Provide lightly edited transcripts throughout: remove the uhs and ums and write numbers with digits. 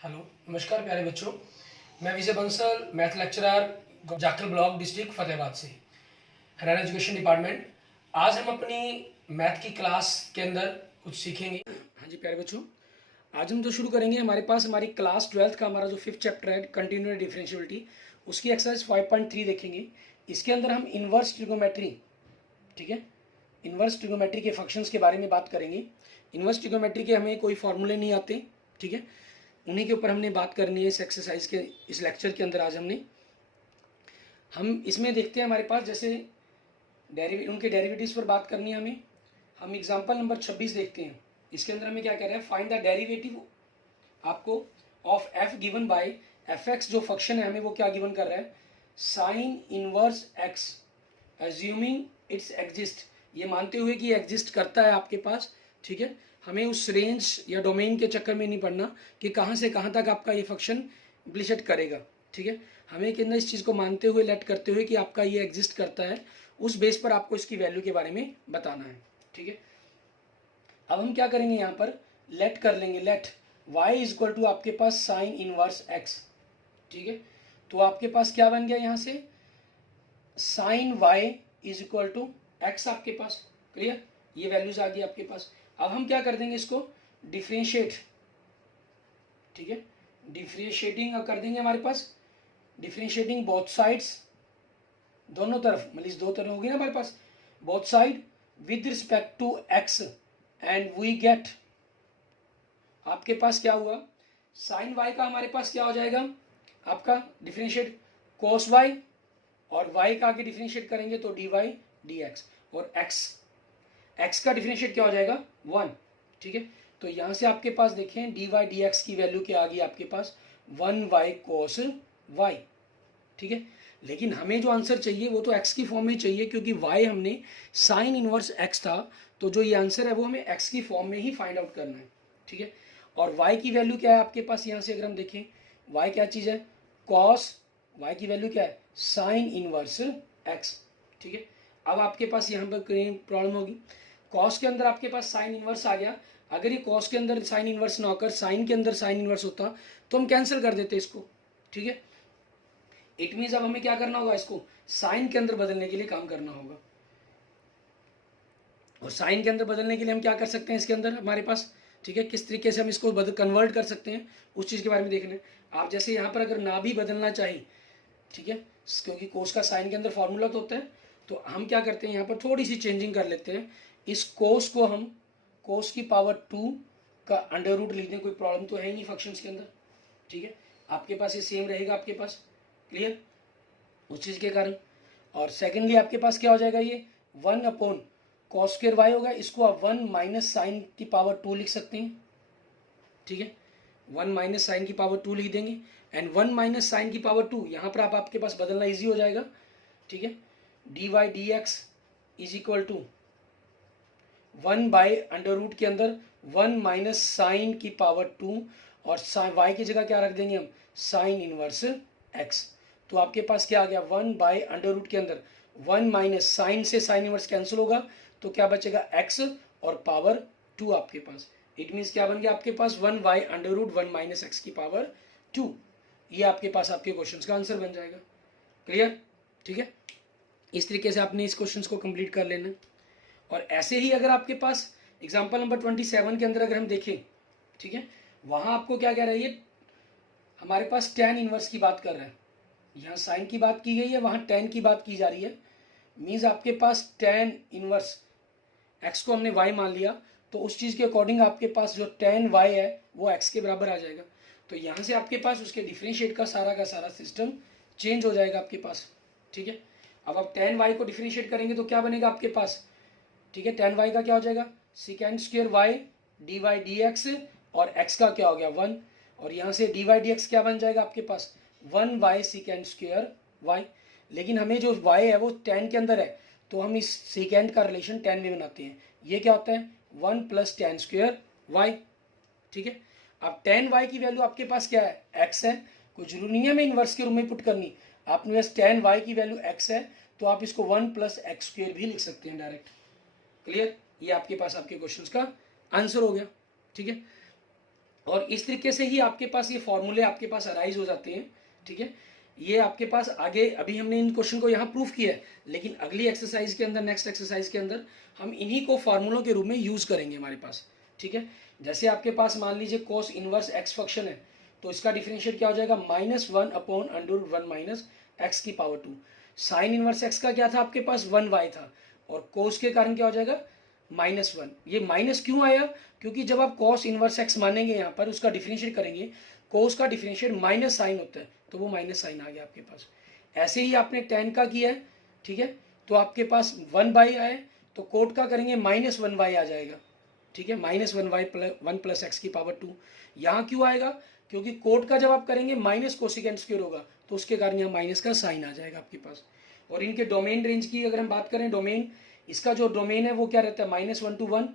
Hello, नमस्कार प्यारे बच्चों। मैं Vijay Bansal, math lecturer, Jakhal block, district Fatehabad से, हरियाणा एजुकेशन डिपार्टमेंट। आज हम अपनी मैथ की क्लास के अंदर कुछ सीखेंगे। हाँ जी प्यारे बच्चों, आज हम जो शुरू करेंगे, हमारे पास हमारी क्लास 12th का हमारा जो 5th चैप्टर है कंटिन्यूअस डिफरेंशियबिलिटी, उसकी एक्सरसाइज 5.3 देखेंगे। इसके अंदर हम इन्वर्स ट्रिगोमेट्री, ठीक है, इन्वर्स ट्रिगोमेट्री के फंक्शंस के बारे में बात करेंगे। इन्वर्स ट्रिगोमेट्री के हमें कोई फॉर्मूले नहीं आते, ठीक है, उन्हीं के ऊपर हमने बात करनी है इस एक्सरसाइज के, इस लेक्चर के अंदर। आज हम इसमें देखते हैं, हमारे पास जैसे उनके डेरिवेटिव्स पर बात करनी है हमें। हम एग्जांपल नंबर 26 देखते हैं। इसके अंदर हमें क्या कह रहा है, फाइंड द डेरिवेटिव आपको of F given by F x, जो फंक्शन है हमें वो क्या गिवन कर रहा है, sine inverse x assuming it's exist, ये मानते हुए कि एग्जिस्ट करता है आपके पास, ठीक है। हमें उस रेंज या डोमेन के चक्कर में नहीं पड़ना कि कहाँ से कहाँ तक आपका ये फंक्शन इम्प्लीशेट करेगा, ठीक है। हमें कि इस चीज़ को मानते हुए, लेट करते हुए कि आपका ये एग्जिस्ट करता है, उस बेस पर आपको इसकी वैल्यू के बारे में बताना है, ठीक है। अब हम क्या करेंगे, यहाँ पर लेट कर लेंगे, let y is equal to आपके पास साइन इनवर्स x, ठीक है। तो आपके पास क्या बन गया, यहाँ से sine y is equal to x आपके पास, क्लियर, ये वैल्यूज आ गई आपके पास। अब हम क्या कर देंगे, इसको डिफ्रेंशिएट, ठीक है, डिफ्रेंशिएटिंग कर देंगे हमारे पास, डिफ्रेंशिएटिंग बोथ साइड्स, दोनों तरफ, मतलब इस दो तरफ होगी ना हमारे पास, both side with respect to x, and we get, आपके पास क्या हुआ, साइन वाई का हमारे पास क्या हो जाएगा, आपका डिफ्रेंशिएट कोस वाई, और y का आगे डिफरेंशिएट करेंगे तो dy dx, और x का डिफरेंशिएट क्या हो जाएगा 1, ठीक है। तो यहां से आपके पास देखें dy dx की वैल्यू क्या आ गई आपके पास 1y cos y, ठीक है। लेकिन हमें जो आंसर चाहिए वो तो x की फॉर्म में चाहिए, क्योंकि y हमने साइन इनवर्स x था, तो जो ये आंसर है वो हमें x की फॉर्म में ही फाइंड आउट करना है, ठीक है। और y की वैल्यू क्या है आपके पास, यहाँ से अगर हम देखें y क्या चीज़ है, cos, y की वैल्यू क्या है साइन इनवर्स x, ठीक है। अब आपके पास यहाँ पर कहीं प्रॉब्लम होगी, cos के अंदर आपके पास साइन इनवर्स आ गया, अगर ये cos के अंदर साइन इनवर्स ना होकर साइन के अंदर साइन इनवर्स होता तो हम कैंसिल कर देते इसको, ठीक है। इट मीन्स अब हमें क्या करना होगा, इसको साइन के अंदर बदलने के लिए काम करना होगा। और साइन के अंदर बदलने के लिए हम क्या कर सकते हैं इसके अंदर हमारे पास, ठीक है, किस तरीके से हम इसको कन्वर्ट कर सकते हैं, उस चीज़ के बारे में देखना है। आप जैसे यहाँ पर अगर ना भी बदलना चाहिए, ठीक है, क्योंकि कोस का साइन के अंदर फॉर्मूला तो होता है, तो हम क्या करते हैं यहाँ पर थोड़ी सी चेंजिंग कर लेते हैं, इस कोस को हम कोस की पावर 2 का अंडर रूट लिख दें, कोई प्रॉब्लम तो है ही नहीं फंक्शंस के अंदर, ठीक है। आपके पास ये सेम रहेगा आपके पास, क्लियर, उस चीज़ के कारण। और सेकेंडली आपके पास क्या हो जाएगा, ये 1 अपॉन कॉस स्क्वायर वाई होगा, इसको आप 1 माइनस साइन की पावर 2 लिख सकते हैं, ठीक है, 1 माइनस साइन की पावर 2 लिख देंगे, एंड 1 माइनस साइन की पावर 2 यहाँ पर आपके पास बदलना इजी हो जाएगा, ठीक है। D Y D x is equal to 1 by under root के अंदर 1 माइनस साइन की पावर 2, और वाई की जगह क्या रख देंगे हम, साइन इनवर्स एक्स। तो आपके पास क्या आ गया, 1 बाय अंडर रूट के अंदर 1 माइनस साइन से साइन इनवर्स कैंसिल होगा, तो क्या बचेगा एक्स और पावर 2 आपके पास। इट मीन्स क्या बन गया आपके पास 1 by under root 1 minus x की पावर 2। ये आपके पास आपके क्वेश्चन का आंसर बन जाएगा, क्लियर, ठीक है। इस तरीके से आपने इस क्वेश्चन को कंप्लीट कर लेना। और ऐसे ही अगर आपके पास एग्जाम्पल नंबर 27 के अंदर अगर हम देखें, ठीक है, वहां आपको क्या कह रहा है, ये हमारे पास टेन इनवर्स की बात कर रहा है, यहाँ साइन की बात की गई है, वहां टेन की बात की जा रही है। मीन्स आपके पास टेन इनवर्स एक्स को हमने वाई मान लिया, तो उस चीज़ के अकॉर्डिंग आपके पास जो टेन वाई है वो एक्स के बराबर आ जाएगा। तो यहाँ से आपके पास उसके डिफ्रेंशिएट का सारा सिस्टम चेंज हो जाएगा आपके पास, ठीक है। अब आप टेन वाई को डिफ्रेंशिएट करेंगे तो क्या बनेगा आपके पास, ठीक है, टेन वाई का क्या हो जाएगा secant square Y D Y D X, और एक्स का क्या हो गया 1, और यहाँ से डी वाई डी एक्स क्या बन जाएगा आपके पास 1 वाई सिकेंड स्क्वायर वाई। लेकिन हमें जो वाई है वो 10 के अंदर है, तो हम इस सेकेंड का रिलेशन 10 में बनाते हैं, ये क्या होता है 1 प्लस 10 स्क्वायर वाई, ठीक है। अब 10 वाई की वैल्यू आपके पास क्या है एक्स है, कोई जरूरी नहीं है मैं इनवर्स के रूप में पुट करनी, आपने बस 10 वाई की वैल्यू एक्स है, तो आप इसको 1 प्लस एक्स स्क्वायर भी लिख सकते हैं डायरेक्ट, क्लियर। ये आपके पास आपके क्वेश्चन का आंसर हो गया, ठीक है। और इस तरीके से ही आपके पास ये फॉर्मूले आपके पास अराइज हो जाते हैं, ठीक है। ये आपके पास आगे अभी हमने इन क्वेश्चन को यहाँ प्रूफ किया है, लेकिन अगली एक्सरसाइज के अंदर, नेक्स्ट एक्सरसाइज के अंदर हम इन्हीं को फॉर्मूलों के रूप में यूज़ करेंगे हमारे पास, ठीक है। जैसे आपके पास मान लीजिए कोस इनवर्स एक्स फंक्शन है, तो इसका डिफरेंशिएट क्या हो जाएगा, -1/√1 माइनस एक्स की पावर 2। साइन इनवर्स एक्स का क्या था आपके पास, 1y था, और कोस के कारण क्या हो जाएगा, -1। ये माइनस क्यों आया, क्योंकि जब आप कॉस इनवर्स एक्स मानेंगे यहाँ पर, उसका डिफरेंशिएट करेंगे, कोस का डिफरेंशिएट माइनस साइन होता है, तो वो माइनस साइन आ गया आपके पास। ऐसे ही आपने टेन का किया है, ठीक है, तो आपके पास 1/, आए तो कोट का करेंगे -1y आ जाएगा, ठीक है, -1y +1 + एक्स की पावर 2। यहाँ क्यों आएगा, क्योंकि कोट का जब आप करेंगे माइनस कोसिकेंट स्क्वायर होगा, तो उसके कारण यहाँ माइनस का साइन आ जाएगा आपके पास। और इनके डोमेन रेंज की अगर हम बात करें, डोमेन, इसका जो डोमेन है वो क्या रहता है, -1 to 1,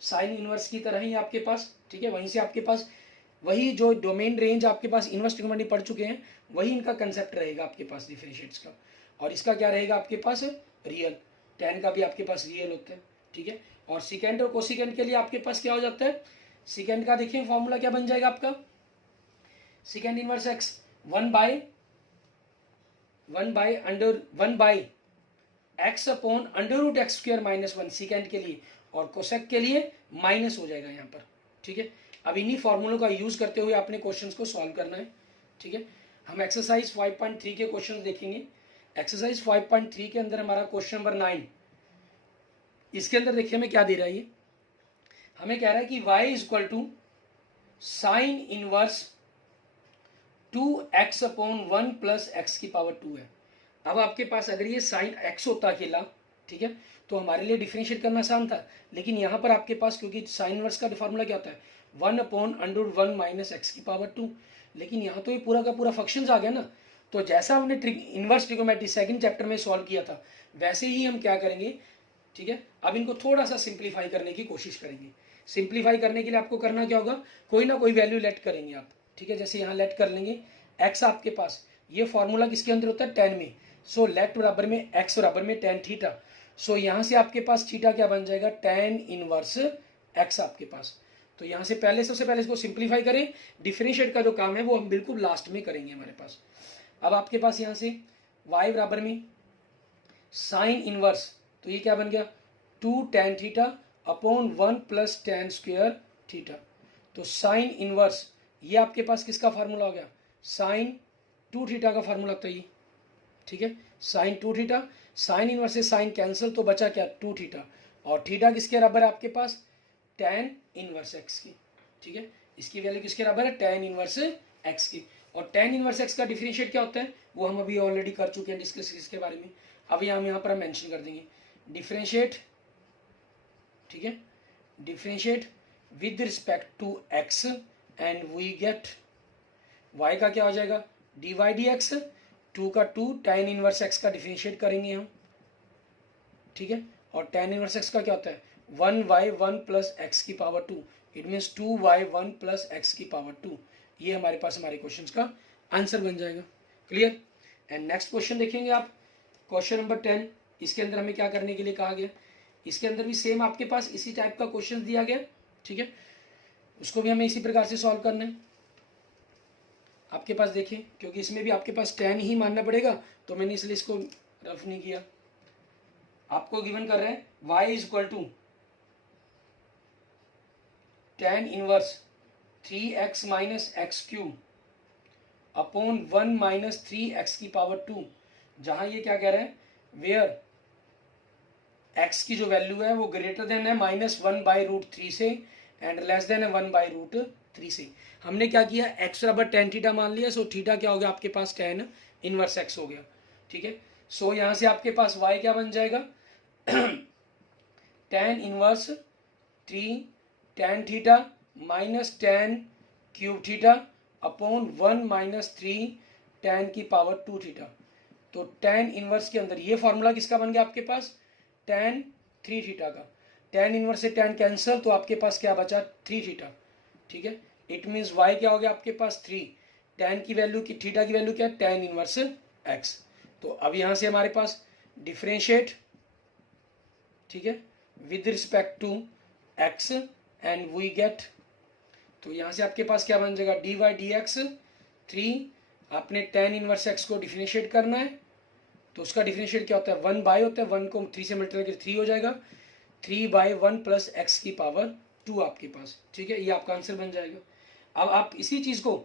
साइन इनवर्स की तरह ही आपके पास, ठीक है। वहीं से आपके पास वही जो डोमेन रेंज आपके पास इनवर्स ट्रिग्नोमेट्री पढ़ चुके हैं, वही इनका कंसेप्ट रहेगा आपके पास डिफरेंशिएट्स का। और इसका क्या रहेगा आपके पास, रियल, टेन का भी आपके पास रियल होता है, ठीक है। और सिकेंड और कोसिकेंट के लिए आपके पास क्या हो जाता है, सिकेंड का देखिए फॉर्मूला क्या बन जाएगा आपका, second inverse x 1/(x/√x² -1 second के लिए, और कोसेक के लिए माइनस हो जाएगा यहाँ पर, ठीक है। अब इन्हीं फॉर्मूलों का यूज करते हुए आपने क्वेश्चंस को सॉल्व करना है, ठीक है। हम एक्सरसाइज 5.3 के क्वेश्चन देखेंगे। एक्सरसाइज 5.3 के अंदर हमारा क्वेश्चन नंबर 9, इसके अंदर देखिए हमें क्या दे रहा है, ये हमें कह रहा है कि y = sine inverse 2x/1 + x की पावर 2 है। अब आपके पास अगर ये साइन x होता अकेला, ठीक है, तो हमारे लिए डिफरेंशिएट करना आसान था, लेकिन यहाँ पर आपके पास क्योंकि साइन इनवर्स का फॉर्मूला क्या होता है, 1/√1 माइनस एक्स की पावर 2, लेकिन यहाँ तो ये पूरा का पूरा फंक्शंस आ गया ना। तो जैसा हमने इनवर्स ट्रिग्नोमेट्री सेकंड चैप्टर में सॉल्व किया था, वैसे ही हम क्या करेंगे, ठीक है। अब इनको थोड़ा सा सिंप्लीफाई करने की कोशिश करेंगे। सिंप्लीफाई करने के लिए आपको करना क्या होगा, कोई ना कोई वैल्यू लेट करेंगे आप, ठीक है। जैसे यहाँ लेट कर लेंगे x, आपके पास ये फॉर्मूला किसके अंदर होता है, टेन में, सो लेट बराबर में x बराबर में tan थीटा। सो यहाँ से आपके पास थीटा क्या बन जाएगा, tan इनवर्स x आपके पास। तो यहाँ से पहले, सबसे पहले इसको सिंप्लीफाई करें, डिफरेंशिएट का जो काम है वो हम बिल्कुल लास्ट में करेंगे हमारे पास। अब आपके पास यहाँ से y बराबर में साइन इनवर्स, तो ये क्या बन गया, 2 tan θ/1 + tan² θ। तो साइन इनवर्स ये आपके पास किसका फार्मूला हो गया, साइन 2θ का फार्मूला होता है ये, ठीक है, साइन 2θ। साइन इनवर्स से साइन कैंसिल, तो बचा क्या, 2θ, और थीटा किसके बराबर है आपके पास, tan इनवर्स x की, ठीक है। इसकी वैल्यू किसके बराबर है, tan इनवर्स x की। और tan इनवर्स x का डिफरेंशिएट क्या होता है, वो हम अभी ऑलरेडी कर चुके हैं डिस्कस इसके बारे में। अभी हम यहाँ पर हम मेंशन कर देंगे डिफरेंशिएट, ठीक है, differentiate with respect to x and we get y का क्या हो जाएगा, dy/dx, 2 का 2, tan इनवर्स x का डिफरेंशिएट करेंगे हम, ठीक है। और tan इनवर्स x का क्या होता है, 1/1 + x की पावर 2, इट मीन्स 2/1 + x की पावर 2। ये हमारे पास हमारे क्वेश्चंस का आंसर बन जाएगा। क्लियर। एंड नेक्स्ट क्वेश्चन देखेंगे आप, क्वेश्चन नंबर 10। इसके अंदर हमें क्या करने के लिए कहा गया, इसके अंदर भी सेम आपके पास इसी टाइप का क्वेश्चन दिया गया, ठीक है, उसको भी हमें इसी प्रकार से सॉल्व करना है। आपके पास देखिए, क्योंकि इसमें भी आपके पास tan ही मानना पड़ेगा, तो मैंने इसलिए इसको रफ नहीं किया। आपको गिवन कर रहे हैं y = tan inverse 3x - x³ /1 - 3x की पावर 2, जहां ये क्या कह रहे हैं, वेयर x की जो वैल्यू है वो ग्रेटर देन है -1/√3 से एंड लेस देन है 1/√3 से। हमने क्या किया, x बराबर tan थीटा मान लिया, सो थीटा क्या हो गया आपके पास, tan इनवर्स x हो गया, ठीक है। सो यहाँ से आपके पास y क्या बन जाएगा, tan inverse 3 tan theta minus tan³ θ/1 - 3 tan की पावर 2 थीटा। तो tan इनवर्स के अंदर ये फॉर्मूला किसका बन गया आपके पास, tan 3 थीटा का। tan इनवर्स से tan कैंसिल, तो आपके पास क्या बचा, 3 थीटा, ठीक है। इट मीन्स y क्या हो गया आपके पास 3, tan की वैल्यू की, थीटा की वैल्यू क्या है, tan इनवर्स x। तो अब यहाँ से हमारे पास डिफरेंशिएट, ठीक है, with respect to x and we get, तो तो यहाँ से आपके पास क्या बन जाएगा, डी वाई डी एक्स 3, आपने tan इनवर्स एक्स को डिफरेंशिएट करना है, तो उसका डिफरेंशिएट क्या होता है, 1 बाय होता है, 1 को 3 से मल्टीप्लाई करके 3 हो जाएगा, 3/1 प्लस एक्स की पावर 2 आपके पास, ठीक है, ये आपका आंसर बन जाएगा। अब आप इसी चीज़ को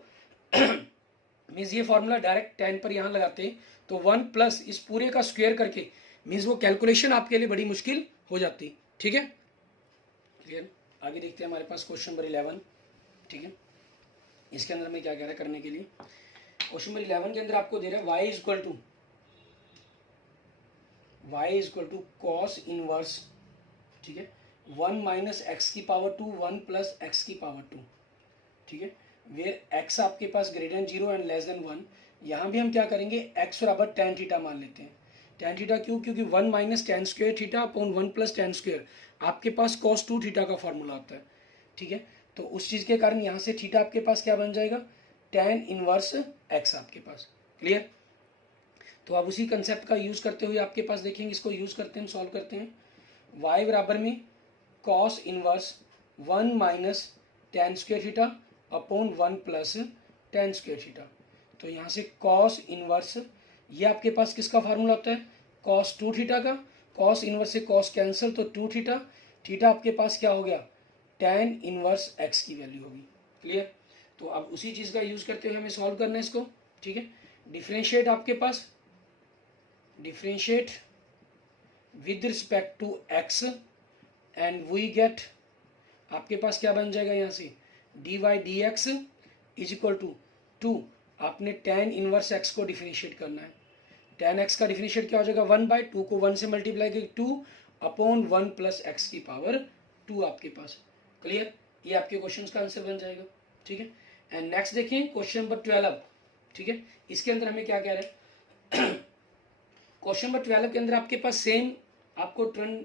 मीन्स ये फॉर्मूला डायरेक्ट tan पर यहाँ लगाते हैं तो 1 प्लस इस पूरे का स्क्वायर करके मीन्स वो कैलकुलेशन आपके लिए बड़ी मुश्किल हो जाती, ठीक है, क्लियर। आगे देखते हैं हमारे पास क्वेश्चन नंबर 11, ठीक है, इसके अंदर हमें क्या कह रहा है करने के लिए। क्वेश्चन नंबर 11 के अंदर आपको दे रहा है y equal to cos inverse, ठीक है, 1 माइनस एक्स की पावर 2 1 प्लस एक्स की पावर 2, ठीक है, वेयर एक्स आपके पास greater than 0 and less than 1। यहाँ भी हम क्या करेंगे, एक्स बराबर tan थीटा मान लेते हैं। tan थीटा क्यों, क्योंकि 1 minus tan square theta upon 1 plus tan square आपके पास cos 2 थीटा का फॉर्मूला आता है, ठीक है, तो उस चीज़ के कारण यहाँ से थीटा आपके पास क्या बन जाएगा, tan इनवर्स एक्स आपके पास, क्लियर। तो आप उसी कंसेप्ट का यूज़ करते हुए आपके पास देखेंगे, इसको यूज़ करते हैं, सॉल्व करते हैं। y बराबर में cos inverse 1 minus tan square theta upon 1 plus tan square theta, तो यहाँ से cos इनवर्स, ये आपके पास किसका फार्मूला होता है, cos 2 थीटा का, cos इनवर्स से cos कैंसिल तो 2 थीटा, थीटा आपके पास क्या हो गया, tan इनवर्स x की वैल्यू होगी, क्लियर। तो अब उसी चीज़ का यूज़ करते हुए हमें सॉल्व करना है इसको, ठीक है, डिफरेंशिएट आपके पास, differentiate with respect to x and we get, आपके पास क्या बन जाएगा यहाँ से, d Y D x is equal to 2, आपने tan इनवर्स x को डिफरेंशिएट करना है, tan x का डिफरेंशिएट क्या हो जाएगा, 1/2 को 1 से मल्टीप्लाई करके 2 अपॉन 1 प्लस एक्स की पावर 2 आपके पास, क्लियर। ये आपके क्वेश्चन का आंसर बन जाएगा, ठीक है। एंड नेक्स्ट देखिए क्वेश्चन नंबर 12, ठीक है, इसके अंदर हमें क्या कह रहे हैं क्वेश्चन नंबर 12 के अंदर आपके पास सेम आपको ट्रेंड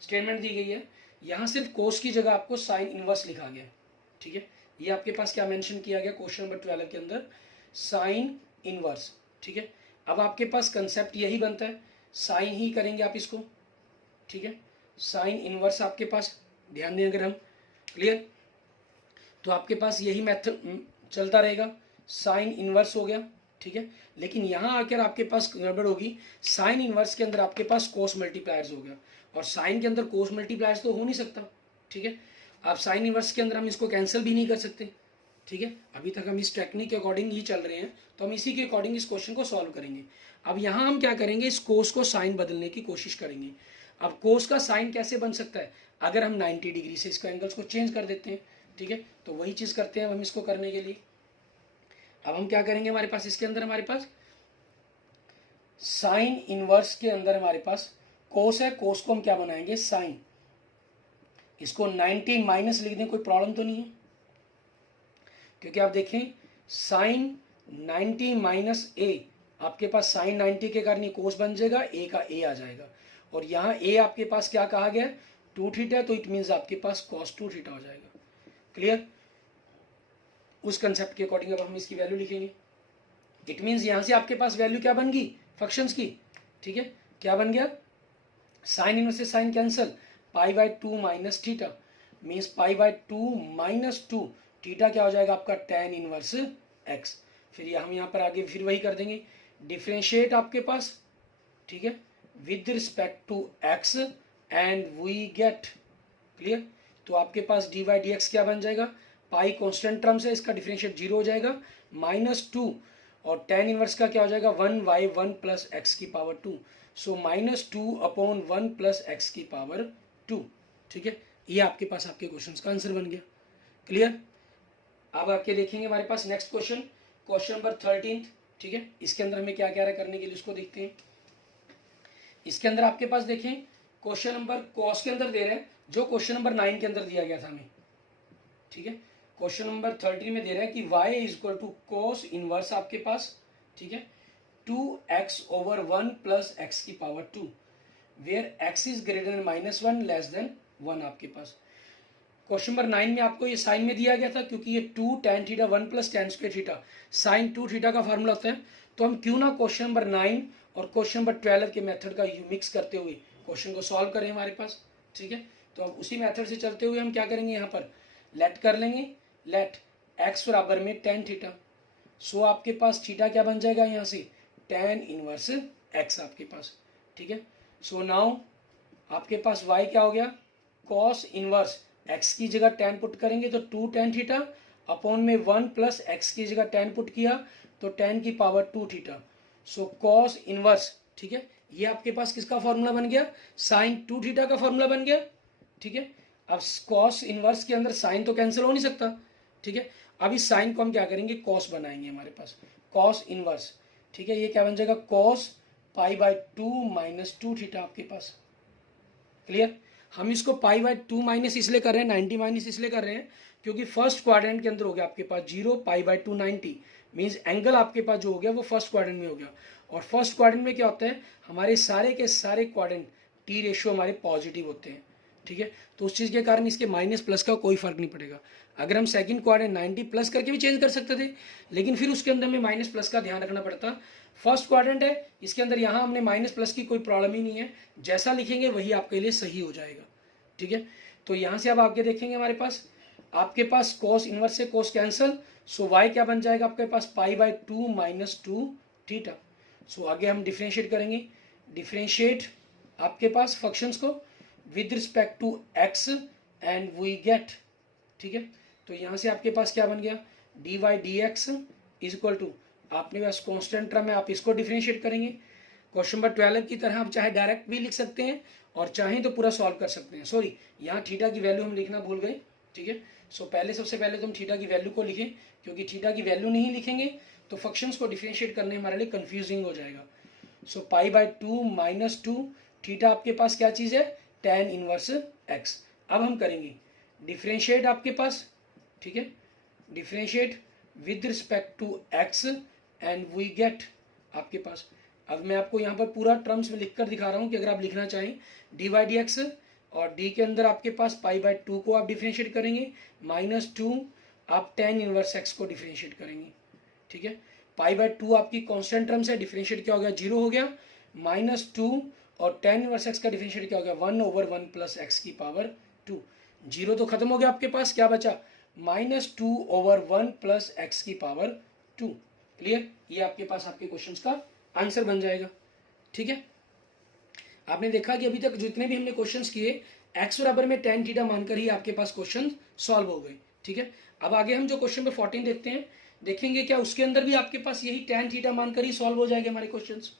स्टेटमेंट दी गई है, यहाँ सिर्फ कोस की जगह आपको साइन इनवर्स लिखा गया, ठीक है, ये आपके पास क्या मेंशन किया गया क्वेश्चन नंबर 12 के अंदर, साइन इनवर्स, ठीक है। अब आपके पास कंसेप्ट यही बनता है, साइन ही करेंगे आप इसको, ठीक है, साइन इनवर्स आपके पास, ध्यान दें अगर हम, क्लियर, तो आपके पास यही मेथड चलता रहेगा, साइन इनवर्स हो गया, ठीक है, लेकिन यहाँ आकर आपके पास गड़बड़ होगी, साइन इनवर्स के अंदर आपके पास कोस मल्टीप्लायर्स हो गया, और साइन के अंदर कोस मल्टीप्लायर्स तो हो नहीं सकता, ठीक है, आप साइन इनवर्स के अंदर हम इसको कैंसिल भी नहीं कर सकते, ठीक है, अभी तक हम इस टेक्निक के अकॉर्डिंग ही चल रहे हैं, तो हम इसी के अकॉर्डिंग इस क्वेश्चन को सॉल्व करेंगे। अब यहाँ हम क्या करेंगे, इस कोस को साइन बदलने की कोशिश करेंगे। अब कोस का साइन कैसे बन सकता है, अगर हम 90 डिग्री से इसका एंगल्स को चेंज कर देते हैं, ठीक है, तो वही चीज़ करते हैं हम इसको करने के लिए। अब हम क्या करेंगे, हमारे पास इसके अंदर हमारे पास साइन इनवर्स के अंदर हमारे पास कोस है, कोस को हम क्या बनाएंगे, साइन, इसको 90 माइनस लिख दें, कोई प्रॉब्लम तो नहीं है, क्योंकि आप देखें साइन 90 माइनस ए, आपके पास साइन 90 के कारण ये कोस बन जाएगा, ए का ए आ जाएगा, और यहाँ ए आपके पास क्या कहा गया, 2 थीटा, तो इट मीन्स आपके पास cos 2 थीटा हो जाएगा, क्लियर। उस कंसेप्ट के अकॉर्डिंग अब हम इसकी वैल्यू लिखेंगे, इट मीन्स यहाँ से आपके पास वैल्यू क्या बन गई, फंक्शंस की, ठीक है, क्या बन गया, साइन इनवर्स से sine cancel, π/2 minus theta means π/2 minus 2, theta क्या हो जाएगा आपका tan इनवर्स x। फिर हम यहाँ पर आगे फिर वही कर देंगे, डिफरेंशिएट आपके पास, ठीक है, with respect to x and we get, clear, तो आपके पास dy dx क्या बन जाएगा, पाई कॉन्स्टेंट टर्म्स है, इसका डिफरेंशिएट 0 हो जाएगा, -2, और tan इनवर्स का क्या हो जाएगा, 1/1 प्लस एक्स की पावर 2, सो -2 अपॉन 1 प्लस एक्स की पावर 2, ठीक है, ये आपके पास आपके क्वेश्चन का आंसर बन गया, क्लियर। अब आपके देखेंगे हमारे पास नेक्स्ट क्वेश्चन, क्वेश्चन नंबर 13, ठीक है, इसके अंदर हमें क्या क्या है करने के लिए, उसको देखते हैं। इसके अंदर आपके पास देखें क्वेश्चन नंबर कॉस के अंदर दे रहे हैं, जो क्वेश्चन नंबर 9 के अंदर दिया गया था हमें, ठीक है, क्वेश्चन नंबर 13 में दे रहा है कि y is equal to cos inverse आपके पास, ठीक है, 2x/1 प्लस एक्स की power 2, where x is greater than -1 less than 1 आपके पास। क्वेश्चन नंबर 9 में आपको ये साइन में दिया गया था, क्योंकि ये 2 tan theta 1 plus tan square theta sine 2 theta का फार्मूला होता है, तो हम क्यों ना क्वेश्चन नंबर 9 और क्वेश्चन नंबर 12 के मेथड का मिक्स करते हुए क्वेश्चन को सॉल्व करें हमारे पास, ठीक है, तो अब उसी मेथड से चलते हुए हम क्या करेंगे, यहाँ पर लेट कर लेंगे, लेट एक्स बराबर में टेन थीटा। सो आपके पास थीटा क्या बन जाएगा यहाँ से, टेन इनवर्स एक्स आपके पास, ठीक है। सो नाउ आपके पास वाई क्या हो गया, कॉस इनवर्स एक्स की जगह टेन पुट करेंगे तो टू टेन थीटा अपॉन में वन प्लस एक्स की जगह टेन पुट किया तो टेन की power two theta. So cos inverse, ठीक है, ये आपके पास किसका फॉर्मूला बन गया, साइन टू थीटा का फॉर्मूला बन गया, ठीक है। अब कॉस इनवर्स के अंदर साइन तो कैंसिल हो नहीं सकता, ठीक है। अब इस साइन को हम क्या करेंगे, कॉस बनाएंगे हमारे पास, कॉस इनवर्स, ठीक है। ये क्या बन जाएगा, cos pi by two minus two theta आपके पास, क्लियर। हम इसको पाई बाय टू माइनस इसलिए कर रहे हैं, 90 माइनस इसलिए कर रहे हैं क्योंकि फर्स्ट क्वाड्रेंट के अंदर हो गया आपके पास 0, पाई बाय टू 90 मीन्स एंगल आपके पास जो हो गया वो फर्स्ट क्वाड्रेंट में हो गया। और फर्स्ट क्वाड्रेंट में क्या होता है, हमारे सारे के सारे क्वाड्रेंट टी रेशियो हमारे पॉजिटिव होते हैं, ठीक है। तो उस चीज़ के कारण इसके माइनस प्लस का कोई फर्क नहीं पड़ेगा। अगर हम सेकंड क्वाड्रेंट 90 प्लस करके भी चेंज कर सकते थे, लेकिन फिर उसके अंदर हमें माइनस प्लस का ध्यान रखना पड़ता। फर्स्ट क्वाड्रेंट है, इसके अंदर यहाँ हमने माइनस प्लस की कोई प्रॉब्लम ही नहीं है, जैसा लिखेंगे वही आपके लिए सही हो जाएगा, ठीक है। तो यहाँ से अब आगे देखेंगे हमारे पास, आपके पास कॉस इनवर्स से कॉस कैंसल, सो वाई क्या बन जाएगा आपके पास, pi by two minus two theta. So आगे हम डिफ्रेंशिएट करेंगे, डिफ्रेंशिएट आपके पास फंक्शंस को with respect to x and we get, ठीक है। तो यहाँ से आपके पास क्या बन गया, D Y D x is equal to, आपने पास कॉन्स्टेंट टर्म है, आप इसको डिफ्रेंशिएट करेंगे। क्वेश्चन नंबर 12 की तरह आप चाहे डायरेक्ट भी लिख सकते हैं और चाहें तो पूरा सॉल्व कर सकते हैं। सॉरी, यहाँ थीटा की वैल्यू हम लिखना भूल गए, ठीक है। सो पहले सबसे पहले तो हम थीटा की वैल्यू को लिखें, क्योंकि थीटा की वैल्यू नहीं लिखेंगे तो फंक्शंस को डिफ्रेंशिएट करने हमारे लिए कंफ्यूजिंग हो जाएगा। So pi by two minus two theta आपके पास क्या चीज़ है, टेन इनवर्स एक्स। अब हम करेंगे डिफ्रेंशिएट आपके पास, ठीक है, differentiate with respect to x and we get आपके पास। अब मैं आपको यहाँ पर पूरा टर्म्स में लिखकर दिखा रहा हूँ कि अगर आप लिखना चाहें डी वाई डी एक्स और डी के अंदर आपके पास पाई बाय टू को आप डिफ्रेंशिएट करेंगे, माइनस टू आप टेन इनवर्स एक्स को डिफ्रेंशिएट करेंगे, ठीक है। पाई बाय टू आपकी कांस्टेंट टर्म्स है, डिफ्रेंशिएट क्या हो गया, जीरो हो गया, माइनस टू और टेन इनवर्स एक्स का डिफ्रेंशिएट क्या हो गया, one over one plus x की पावर टू। जीरो तो खत्म हो गया, आपके पास क्या बचा, minus two over one plus x की पावर टू, क्लियर। ये आपके पास आपके क्वेश्चन का आंसर बन जाएगा, ठीक है। आपने देखा कि अभी तक जितने भी हमने क्वेश्चंस किए एक्स बराबर में टेन थीटा मानकर ही आपके पास क्वेश्चन सॉल्व हो गए, ठीक है। अब आगे हम जो क्वेश्चन नंबर 14 देखते हैं, देखेंगे क्या उसके अंदर भी आपके पास यही टेन थीटा मानकर ही सॉल्व हो जाएंगे हमारे क्वेश्चंस,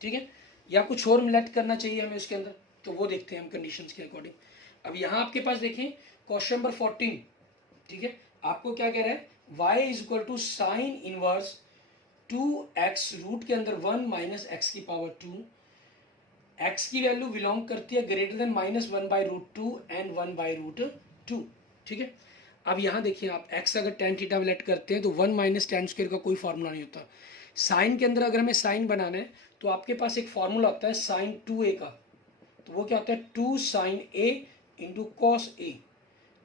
ठीक है, या कुछ और मिलेक्ट करना चाहिए हमें उसके अंदर, तो वो देखते हैं हम कंडीशंस के अकॉर्डिंग। अब यहाँ आपके पास देखें क्वेश्चन नंबर 14, ठीक है, आपको क्या कह रहा है, y is equal to sine inverse two x root के अंदर वन माइनस एक्स की पावर टू, एक्स की वैल्यू बिलोंग करती है greater than minus one by root two and one by root two, ठीक है। अब यहाँ देखिए आप x अगर टेन थीटा लेट करते हैं तो वन माइनस टेन स्क्वायर का कोई फार्मूला नहीं होता। साइन के अंदर अगर हमें साइन बनाना है तो आपके पास एक फार्मूला होता है साइन टू ए का, तो वो क्या होता है, two sine A into cos A.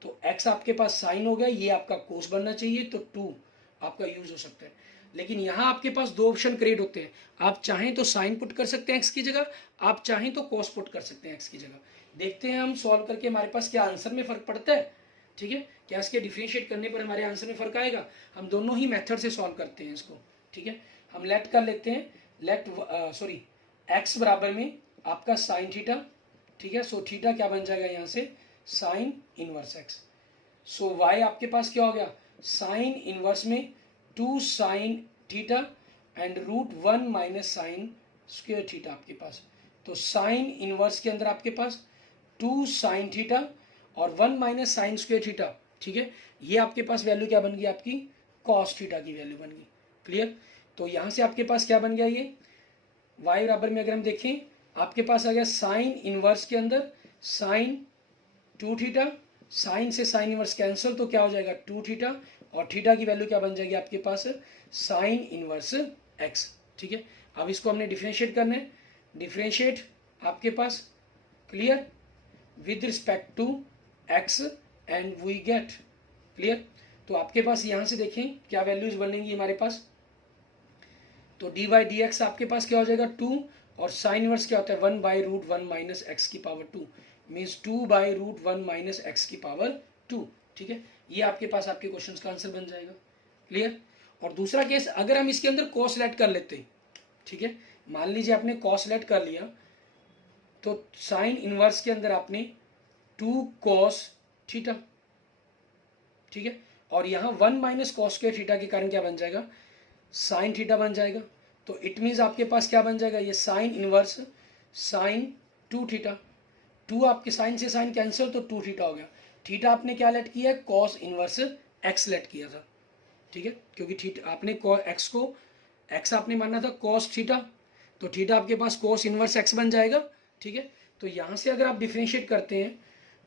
तो x आपके पास साइन हो गया, ये आपका कोस बनना चाहिए, तो टू आपका यूज हो सकता है। लेकिन यहाँ आपके पास दो ऑप्शन क्रिएट होते हैं, आप चाहें तो साइन पुट कर सकते हैं x की जगह, आप चाहें तो कॉस पुट कर सकते हैं x की जगह। देखते हैं हम सॉल्व करके हमारे पास क्या आंसर में फर्क पड़ता है, ठीक है, क्या इसके डिफ्रेंशिएट करने पर हमारे आंसर में फर्क आएगा। हम दोनों ही मेथड से सॉल्व करते हैं इसको, ठीक है। हम लेट कर लेते हैं, लेट सॉरी x बराबर में आपका साइन थीटा, ठीक है। सो थीटा क्या बन जाएगा यहाँ से, sine inverse x। So y आपके पास क्या हो गया, साइन इनवर्स में two sine theta and root one minus sine square theta आपके पास। तो साइन इनवर्स के अंदर आपके पास टू साइन थीटा और one minus sine square theta, ठीक है। ये आपके पास वैल्यू क्या बन गई आपकी, कॉस थीटा की वैल्यू बन गई, क्लियर। तो यहाँ से आपके पास क्या बन गया, ये y बराबर में अगर हम देखें आपके पास आ गया साइन इनवर्स के अंदर साइन टू थीटा, साइन से साइन इनवर्स कैंसिल, तो क्या हो जाएगा टू थीटा, और थीटा की वैल्यू क्या बन जाएगी आपके पास, साइन इनवर्स x, ठीक है। अब इसको हमने डिफ्रेंशिएट करना है, डिफ्रेंशिएट आपके पास, clear, with respect to x and we get, clear. तो आपके पास यहाँ से देखें क्या वैल्यूज बनेंगी हमारे पास, तो डी वाई डी एक्स आपके पास क्या हो जाएगा टू, और साइन इनवर्स क्या होता है, one by root one minus x की power two, means two by root one minus x की पावर टू, ठीक है। ये आपके पास आपके क्वेश्चन का आंसर बन जाएगा। क्लियर। और दूसरा केस, अगर हम इसके अंदर कॉस सेलेक्ट कर लेते हैं, ठीक है, मान लीजिए आपने कॉस सेलेक्ट कर लिया, तो साइन इनवर्स के अंदर आपने 2 cos थीटा, ठीक है, और यहाँ 1 माइनस कॉस स्क्वायर थीटा के कारण क्या बन जाएगा, साइन थीटा बन जाएगा। तो इट मीन्स आपके पास क्या बन जाएगा, ये साइन इनवर्स साइन 2 थीटा, 2 आपके साइन से साइन कैंसिल, तो 2 थीटा हो गया। थीटा आपने क्या लेट किया है, कॉस इनवर्स एक्स लेट किया था, ठीक है, क्योंकि थीटा आपने एक्स को एक्स आपने माना था कॉस थीटा, तो थीटा आपके पास कॉस इनवर्स एक्स बन जाएगा, ठीक है। तो यहाँ से अगर आप डिफ्रेंशिएट करते हैं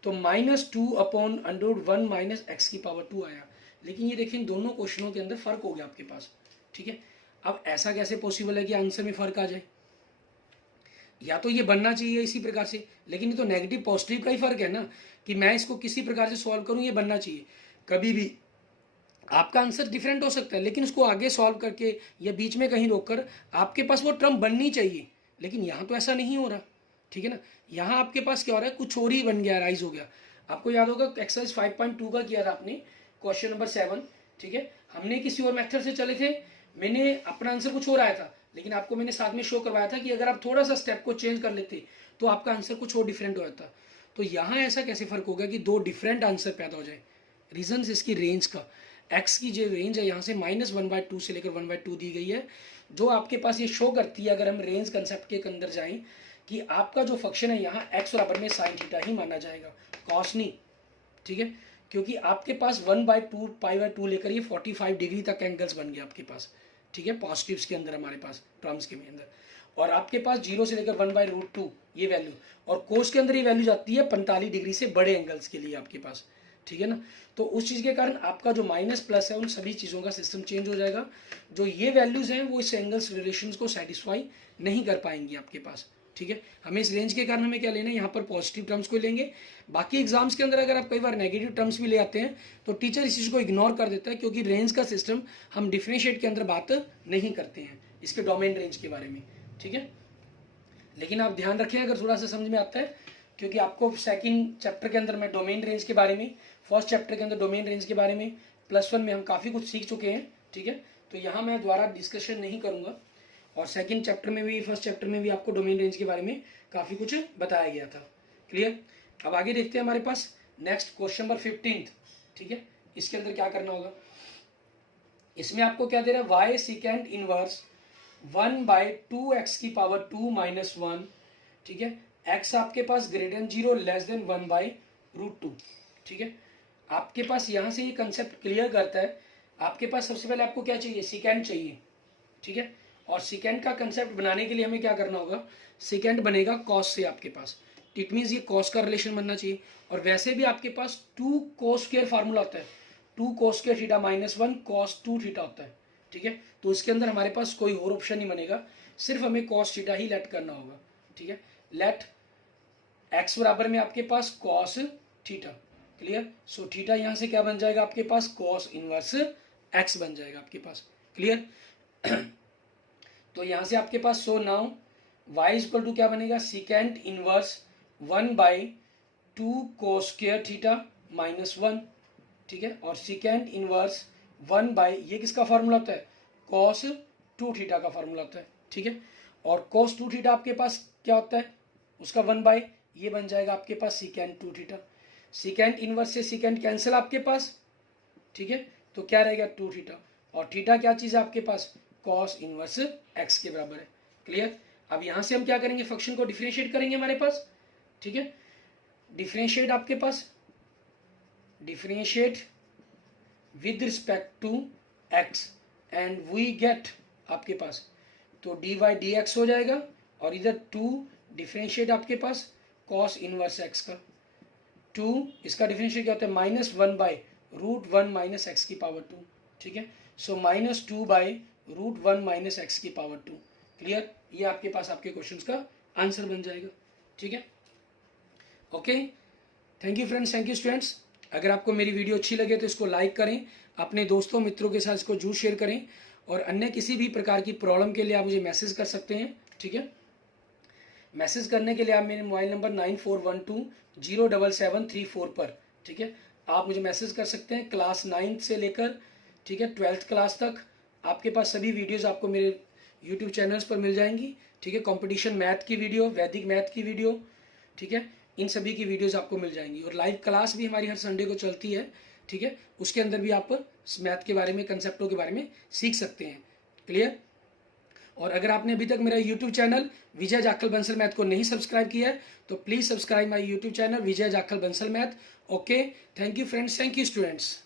तो -2/√1 माइनस एक्स की पावर 2 आया। लेकिन ये देखिए दोनों क्वेश्चनों के अंदर फर्क हो गया आपके पास, ठीक है। अब ऐसा कैसे पॉसिबल है कि आंसर में फर्क आ जाए, या तो ये बनना चाहिए इसी प्रकार से, लेकिन ये तो नेगेटिव पॉजिटिव का ही फर्क है ना, कि मैं इसको किसी प्रकार से सॉल्व करूँ, ये बनना चाहिए। कभी भी आपका आंसर डिफरेंट हो सकता है, लेकिन उसको आगे सॉल्व करके या बीच में कहीं रोककर आपके पास वो टर्म बननी चाहिए, लेकिन यहाँ तो ऐसा नहीं हो रहा, ठीक है ना। यहाँ आपके पास क्या हो रहा है, कुछ और ही बन गया, राइज हो गया। आपको याद होगा एक्सरसाइज 5.2 का किया था आपने, क्वेश्चन नंबर 7, ठीक है, हमने किसी और मेथड से चले थे, मैंने अपना आंसर कुछ और आया था, लेकिन आपको मैंने साथ में शो करवाया था कि अगर आप थोड़ा सा स्टेप को चेंज कर लेते तो आपका आंसर कुछ और डिफरेंट हो जाता। तो यहाँ ऐसा कैसे फर्क हो गया कि 2 डिफरेंट आंसर पैदा हो जाए। रीजन इसकी रेंज का, एक्स की जो रेंज है यहाँ से -1/2 से लेकर 1/2 दी गई है, जो आपके पास ये शो करती है, अगर हम रेंज कंसेप्ट के अंदर जाएं, कि आपका जो फंक्शन है यहाँ एक्स बराबर में साइन थीटा ही माना जाएगा, कॉस नहीं, ठीक है, क्योंकि आपके पास 1/2 π/2 लेकर ये 45 डिग्री तक एंगल्स बन गया आपके पास, ठीक है, पॉजिटिव्स के अंदर हमारे पास टर्म्स के अंदर, और आपके पास 0 से लेकर 1/√2 ये वैल्यू, और कोस के अंदर ये वैल्यू जाती है 45 डिग्री से बड़े एंगल्स के लिए आपके पास, ठीक है ना। तो उस चीज़ के कारण आपका जो माइनस प्लस है उन सभी चीज़ों का सिस्टम चेंज हो जाएगा। जो ये वैल्यूज़ हैं वो इस एंगल्स रिलेशंस को सेटिस्फाई नहीं कर पाएंगी आपके पास, ठीक है। हमें इस रेंज के कारण हमें क्या लेना है, यहाँ पर पॉजिटिव टर्म्स को लेंगे। बाकी एग्जाम्स के अंदर अगर आप कई बार नेगेटिव टर्म्स भी ले आते हैं तो टीचर इस चीज़ को इग्नोर कर देता है, क्योंकि रेंज का सिस्टम हम डिफरेंशिएट के अंदर बात नहीं करते हैं, इसके डोमेन रेंज के बारे में, ठीक है। लेकिन आप ध्यान रखें अगर थोड़ा सा समझ में आता है, क्योंकि आपको सेकंड चैप्टर के अंदर मैं डोमेन रेंज के बारे में, फर्स्ट चैप्टर के अंदर डोमेन रेंज के बारे में, +1 में हम काफ़ी कुछ सीख चुके हैं, ठीक है। तो यहाँ मैं दोबारा डिस्कशन नहीं करूँगा, और सेकंड चैप्टर में भी फर्स्ट चैप्टर में भी आपको डोमेन रेंज के बारे में काफ़ी कुछ बताया गया था। क्लियर। अब आगे देखते हैं हमारे पास नेक्स्ट क्वेश्चन नंबर 15, ठीक है। इसके अंदर क्या करना होगा, इसमें आपको क्या दे रहा है, वाई सिकेंड इनवर्स 1/2x की पावर 2 - 1, ठीक है, x आपके पास ग्रेटर देन 0 लेस देन 1/√2, ठीक है। आपके पास यहाँ से ये कंसेप्ट क्लियर करता है, आपके पास सबसे पहले आपको क्या चाहिए, सिकेंड चाहिए, ठीक है, और सिकेंड का कंसेप्ट बनाने के लिए हमें क्या करना होगा, सिकेंड बनेगा कॉस से आपके पास, इट मीन्स ये कॉस का रिलेशन बनना चाहिए। और वैसे भी आपके पास 2 cos स्क्वायर फार्मूला होता है, 2 cos square theta -1 cos 2 theta होता है, ठीक है। तो इसके अंदर हमारे पास कोई और ऑप्शन नहीं बनेगा, सिर्फ हमें cos थीटा ही लेट करना होगा, ठीक है। लेट x बराबर में आपके पास cos theta, clear. So theta यहाँ से क्या बन जाएगा आपके पास, cos इनवर्स x बन जाएगा आपके पास, क्लियर। तो यहाँ से आपके पास so now y equal to क्या बनेगा, secant inverse 1/2 cos square theta -1, ठीक है, और सिकेंड इनवर्स 1/ ये किसका फार्मूला होता है, cos 2 थीटा का फार्मूला होता है, ठीक है। और cos 2 थीटा आपके पास क्या होता है, उसका 1/ ये बन जाएगा आपके पास सिकेंड 2 थीटा। सिकेंड इनवर्स से सिकेंड कैंसिल आपके पास, ठीक है, तो क्या रहेगा 2 थीटा, और थीटा क्या चीज़ है आपके पास, cos इनवर्स x के बराबर है, क्लियर। अब यहाँ से हम क्या करेंगे, फंक्शन को डिफरेंशिएट करेंगे हमारे पास, ठीक है। डिफरेंशिएट आपके पास, differentiate with respect to x and we get आपके पास तो dy/dx हो जाएगा, और इधर 2 डिफरेंशिएट आपके पास cos इनवर्स x का, 2 इसका डिफरेंशिएट क्या होता है, -1/√1 माइनस एक्स की पावर 2, ठीक है। सो -2/√1 - x की पावर 2, क्लियर। ये आपके पास आपके क्वेश्चंस का आंसर बन जाएगा, ठीक है। Okay, thank you friends, thank you students. अगर आपको मेरी वीडियो अच्छी लगे तो इसको लाइक करें, अपने दोस्तों मित्रों के साथ इसको जरूर शेयर करें, और अन्य किसी भी प्रकार की प्रॉब्लम के लिए आप मुझे मैसेज कर सकते हैं, ठीक है। मैसेज करने के लिए आप मेरे मोबाइल नंबर 9412 07734 पर, ठीक है, आप मुझे मैसेज कर सकते हैं। क्लास 9th से लेकर ठीक है 12th क्लास तक आपके पास सभी वीडियोज़ आपको मेरे यूट्यूब चैनल्स पर मिल जाएंगी। ठीक है, कंपटीशन मैथ की वीडियो, वैदिक मैथ की वीडियो, ठीक है, इन सभी की वीडियोज़ आपको मिल जाएंगी। और लाइव क्लास भी हमारी हर संडे को चलती है। ठीक है, उसके अंदर भी आप मैथ के बारे में, कंसेप्टों के बारे में सीख सकते हैं। क्लियर। और अगर आपने अभी तक मेरा यूट्यूब चैनल विजय जाखल बंसल मैथ को नहीं सब्सक्राइब किया है तो please subscribe my YouTube channel Vijay Jakhal Bansal math. Okay, thank you friends, thank you students.